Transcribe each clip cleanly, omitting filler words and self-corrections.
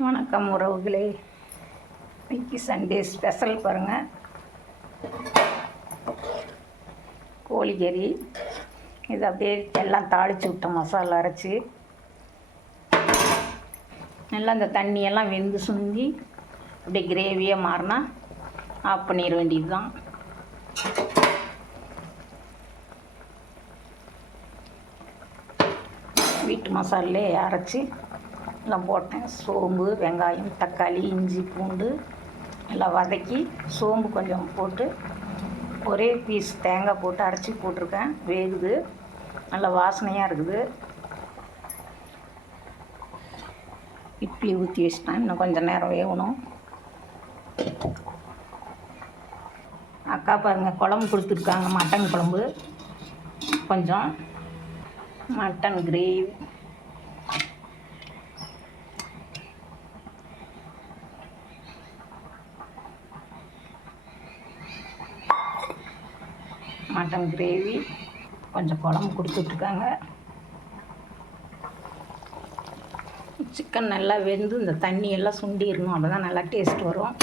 வணக்கம் உறவுகளே. இன்னைக்கு சண்டே ஸ்பெஷல் பாருங்கள். கோழிக்கறி இது அப்படியே எல்லாம் தாளித்து விட்டோம். மசாலா அரைச்சி நல்லா இந்த தண்ணியெல்லாம் வெந்து சுண்டி அப்படியே கிரேவியாக மாறினா ஆஃப் பண்ணிட வேண்டியது தான். வீட்டு மசாலே அரைச்சி எல்லாம் போட்டேன். சோம்பு, வெங்காயம், தக்காளி, இஞ்சி, பூண்டு எல்லாம் வதக்கி சோம்பு கொஞ்சம் போட்டு ஒரே பீஸ் தேங்காய் போட்டு அரைச்சி போட்டிருக்கேன். வேகுது, நல்லா வாசனையாக இருக்குது. இட்லி ஊற்றி வச்சிட்டேன். இன்னும் கொஞ்சம் நேரம் வேகணும். அக்கா பாருங்கள் குழம்பு கொடுத்துருக்காங்க. மட்டன் குழம்பு, கொஞ்சம் மட்டன் கிரேவி, மட்டன் கிரேவி, கொஞ்சம் குழம்பு கொடுத்துட்ருக்காங்க. சிக்கன் நல்லா வெந்து இந்த தண்ணியெல்லாம் சுண்டிடணும். அப்போ தான் நல்லா டேஸ்ட் வரும்.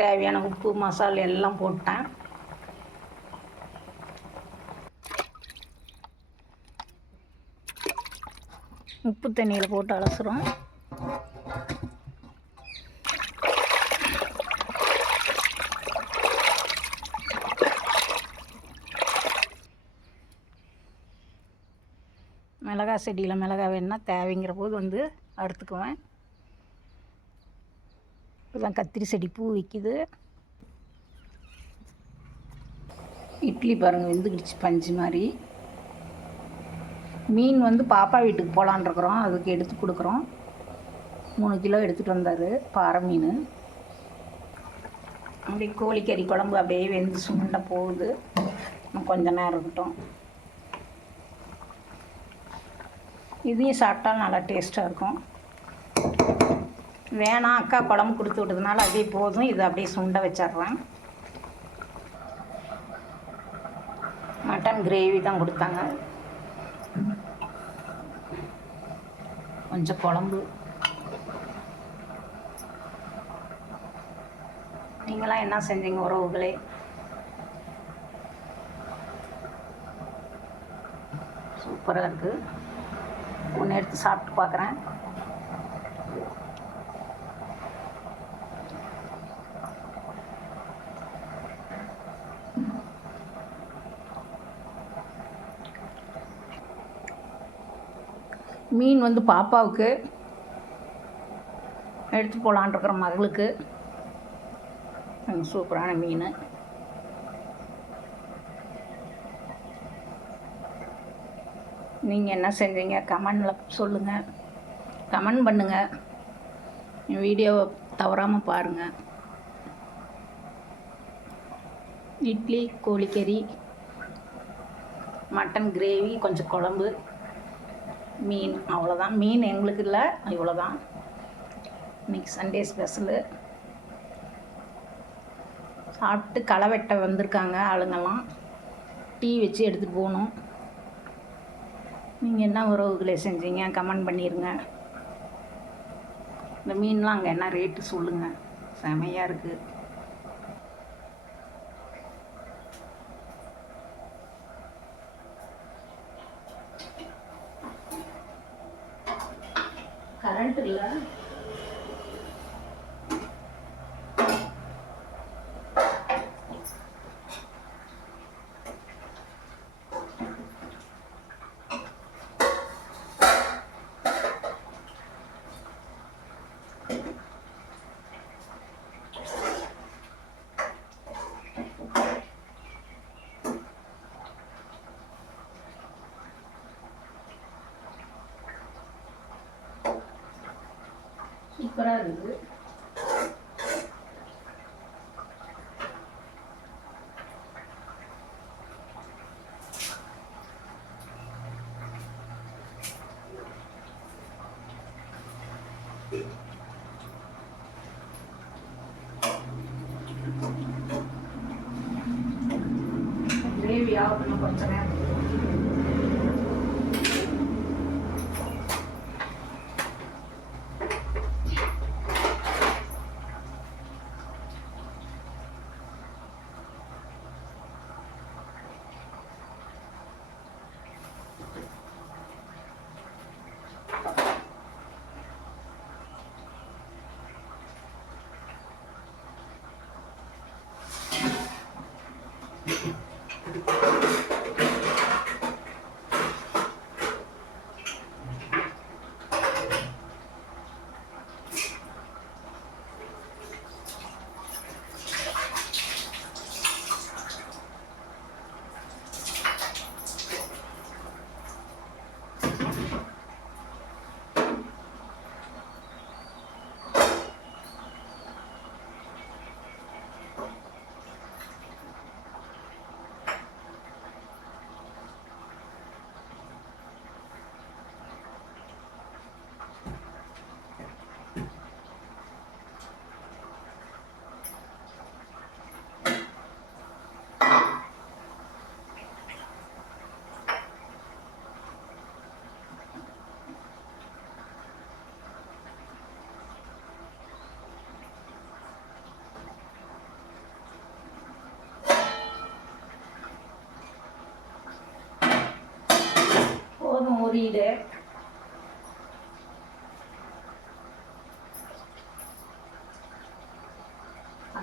தேவையான உப்பு, மசாலா எல்லாம் போட்டேன். உப்பு தண்ணியில் போட்டு அலசுகிறோம். மிளகாய் செடியில் மிளகாய் வேணுன்னா தேவைங்கிற போது வந்து அறுத்துக்குவேன். இப்போதான் கத்திரி செடி பூ விற்கிது. இட்லி பாருங்கள் வெந்துக்கிடுச்சு பஞ்சு மாதிரி. மீன் வந்து பாப்பா வீட்டுக்கு போகலான் இருக்கிறோம். அதுக்கு எடுத்து கொடுக்குறோம். 3 கிலோ எடுத்துகிட்டு வந்தார் பாறை மீன். அப்படியே கோழிக்கறி குழம்பு அப்படியே வெந்து சுண்ட போகுது. கொஞ்சம் நேரம் இருக்கட்டும். இதையும் சாப்பிட்டா நல்லா டேஸ்ட்டாக இருக்கும். வேணாம் அக்கா குழம்பு கொடுத்து விட்டதுனால அதே போதும். இது அப்படியே சுண்ட வச்சிட்றேன். மட்டன் கிரேவி தான் கொடுத்தாங்க. கொஞ்சம் குழம்பு. நீங்களாம் என்ன செஞ்சீங்க உறவுகளே? சூப்பராக இருக்குது. ஒன்று எடுத்து சாப்பிட்டு பார்க்குறேன். மீன் வந்து பாப்பாவுக்கு எடுத்து போகலான் இருக்கிற மகளுக்கு. சூப்பரான மீன். நீங்கள் என்ன செஞ்சீங்க கமெண்டில் சொல்லுங்கள். கமெண்ட் பண்ணுங்கள். என் வீடியோவை தவறாமல் பாருங்கள். இட்லி, கோழிக்கறி, மட்டன் கிரேவி, கொஞ்சம் குழம்பு, மீன், அவ்வளோதான். மீன் எங்களுக்கு இல்லை, இவ்வளோதான். இன்றைக்கி சண்டே ஸ்பெஷலு. சாப்பிட்டு களை வெட்ட வந்திருக்காங்க ஆளுங்கெல்லாம். டீ வச்சு எடுத்துகிட்டு போகணும். நீங்கள் என்ன உறவுகளை செஞ்சீங்க கமெண்ட் பண்ணிடுங்க. இந்த மீன்லாம் அங்கே என்ன ரேட்டு சொல்லுங்கள். செமையாக இருக்குது. கரண்ட் இல்லை. சூப்பராக இருக்குது. கிரேவி ஆகணும் கொஞ்சம் நேரம்.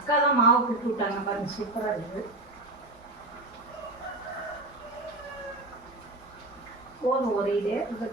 அக்கா தான் மாவு கொடுத்து விட்டாங்க பாருங்க, சூப்பராக இருக்குது. போதும் ஒரு இதே இருக்குது.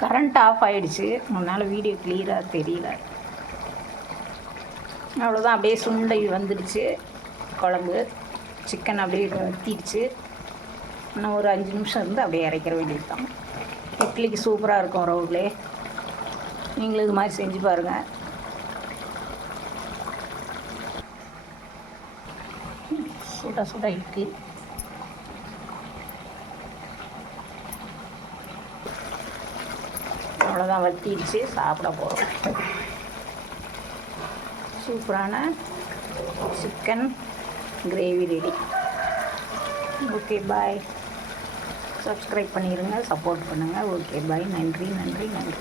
கரண்ட் ஆஃப் ஆகிடுச்சு, அதனால் வீடியோ கிளியராக தெரியல. அவ்வளோதான், அப்படியே சுண்டை வந்துடுச்சு குழம்பு. சிக்கன் அப்படியே வத்திடுச்சு. இன்னும் ஒரு 5 நிமிஷம் இருந்து அப்படியே இறக்கிற வேண்டியது தான். இட்லிக்கு சூப்பராக இருக்கும் ரோட்லே. நீங்களும் இது மாதிரி செஞ்சு பாருங்கள். சுட சுட இட்லி. அவ்வளோதான், வத்திடுச்சு, சாப்பிட போகிறோம். சூப்பரான chicken gravy ready. Okay bye. Subscribe பண்ணிடுங்க, சப்போர்ட் பண்ணுங்கள். Okay bye. நன்றி நன்றி நன்றி.